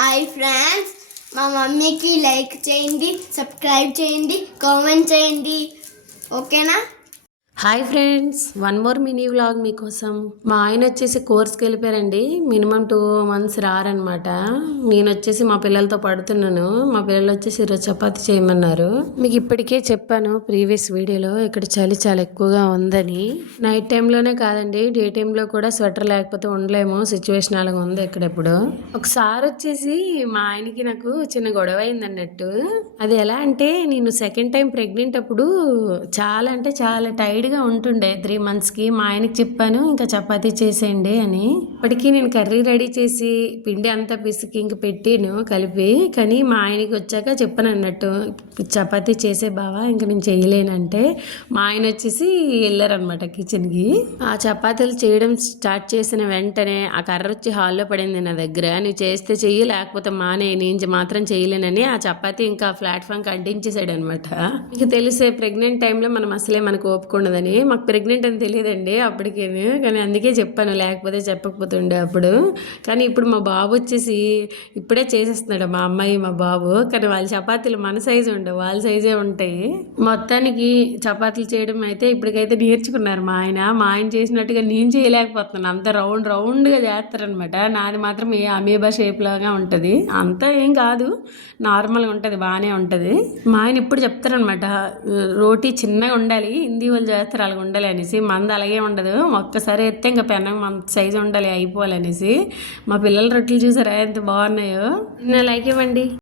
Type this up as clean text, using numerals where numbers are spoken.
Hi friends, మా మమ్మీకి like చేయండి, సబ్స్క్రైబ్ చేయండి, కామెంట్ చేయండి. ఓకేనా? Hi friends, one more mini vlog మీకోసం. మా ఆయన వచ్చేసి కోర్స్కి వెళ్ళిపోయారండి. మినిమం 2 months రారనమాట. నేను వచ్చేసి మా పిల్లలతో పడుతున్నాను. మా పిల్లలు వచ్చేసి ఈరోజు చపాతి చేయమన్నారు. మీకు ఇప్పటికే చెప్పాను ప్రీవియస్ వీడియోలో, ఇక్కడ చలి చాలా ఎక్కువగా ఉందని. నైట్ టైంలోనే కాదండి, డే టైంలో కూడా స్వెటర్ లేకపోతే ఉండలేము సిచ్యువేషన్ అలాగ ఉంది ఇక్కడెప్పుడు. ఒకసారి వచ్చేసి మా ఆయనకి నాకు చిన్న గొడవ అయింది అన్నట్టు. అది ఎలా అంటే, నేను సెకండ్ టైం ప్రెగ్నెంట్ అప్పుడు చాలా అంటే చాలా టైర్డ్గా ఉంటుండే 3 monthsకి. మా ఆయనకి చెప్పాను ఇంకా చపాతీ చేసేయండి అని. ఇప్పటికీ నేను కర్రీ రెడీ చేసి పిండి అంతా పిసికి ఇంక పెట్టాను కలిపి. కానీ మా ఆయనకి వచ్చాక చెప్పాను అన్నట్టు, చపాతీ చేసే బావా ఇంక నేను చేయలేనంటే మా ఆయన వచ్చేసి వెళ్ళారనమాట కిచెన్కి. ఆ చపాతీలు చేయడం స్టార్ట్ చేసిన వెంటనే ఆ కర్ర వచ్చి హాల్లో పడింది నా దగ్గర. నువ్వు చేస్తే చెయ్యి, లేకపోతే మానే, నేను మాత్రం చేయలేనని ఆ చపాతీ ఇంకా ప్లాట్ఫామ్కి అడ్డించేసాడు అనమాట. మీకు తెలిసే ప్రెగ్నెంట్ టైంలో మనం అసలే మనకు ఓపుకుండదని. మాకు ప్రెగ్నెంట్ అని తెలియదండి అప్పటికేను, కానీ అందుకే చెప్పాను, లేకపోతే చెప్పకపోతుండే అప్పుడు. కానీ ఇప్పుడు మా బాబు వచ్చేసి ఇప్పుడే చేసేస్తున్నాడు, మా అమ్మాయి మా బాబు. కానీ వాళ్ళ చపాతీలు మన సైజు ఉండవు, వాళ్ళ సైజే ఉంటాయి. మొత్తానికి చపాతీలు చేయడం అయితే ఇప్పటికైతే నేర్చుకున్నారు మా ఆయన. మా ఆయన చేసినట్టుగా నేను చేయలేకపోతున్నాను, అంత రౌండ్గా చేస్తారనమాట. నాది మాత్రం ఏ అమీబా షేప్ లాగా ఉంటుంది, అంతా ఏం కాదు, నార్మల్గా ఉంటుంది, బాగానే ఉంటుంది. మా ఆయన ఇప్పుడు చెప్తారనమాట, రోటీ చిన్నగా ఉండాలి, హిందీ వాళ్ళు చేస్తారు అలాగ ఉండాలి అనేసి. మంది అలాగే ఉండదు, ఒక్కసారి ఎత్తే ఇంకా పెనం మన సైజు ఉండాలి, అయిపోవాలనేసి. మా పిల్లల రొట్టెలు చూసారా ఎంత బాగున్నాయో. లైక్ ఇవ్వండి.